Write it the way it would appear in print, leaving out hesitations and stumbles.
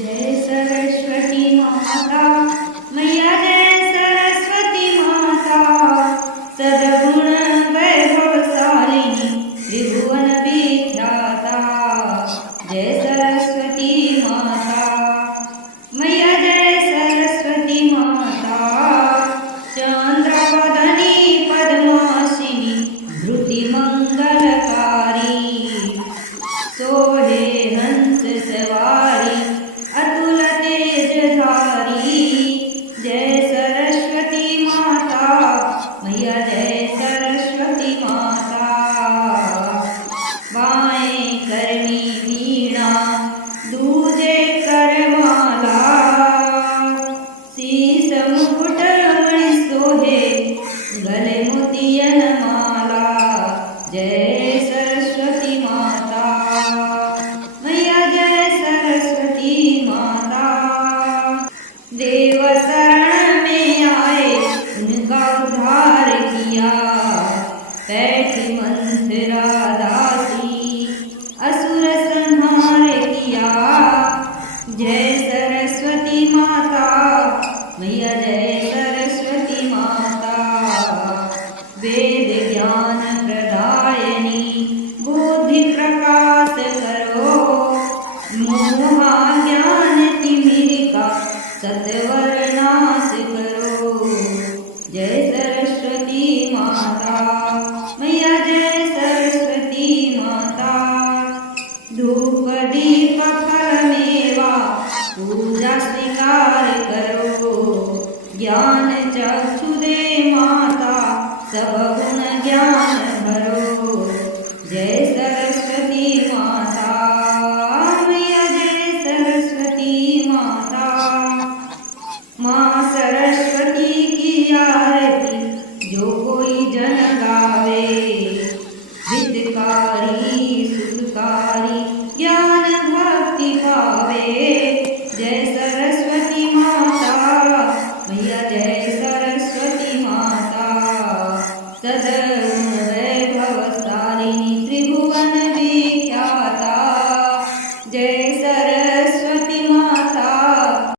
जय सरस्वती माता मैया जय सरस्वती माता सद्गुण वैभवशालिनी त्रिभुवन विख्याता जय सरस्वती माता मैया जय सरस्वती माता चंद्रवदनी पद्मासिनी धृति मंगलकारी सोहे हंस सवारी अतुल तेजधारी जय सरस्वती माता मैया जय सरस्वती माता बाएं करनी वीणा दूजे करमाला शीस मुकुट मणि सोहे गले मोतियन माला जय सरस्वती माता मैया जय सरस्वती माता देव शरण में आए उनका उद्धार किया बैठी मंथरा दासी असुर संहार किया जय सरस्वती माता मैया जय सरस्वती माता वेद ज्ञान प्रदायनी बुद्धि प्रकाश करो मोहा ज्ञान तिमिरिका सत्वर नाश करो जय सरस्वती माता मैया जय सरस्वती माता धूप दीप फलमेवा पूजा स्वीकार करो ज्ञान चक्षु दे माता सब गुण ज्ञान भरो जय सरस्वती माता मैया जय सरस्वती माता माँ सरस्वती की आरती जो कोई जन गावे हितकारी सुखकारी ज्ञान भक्ति पावे जय सरस्वती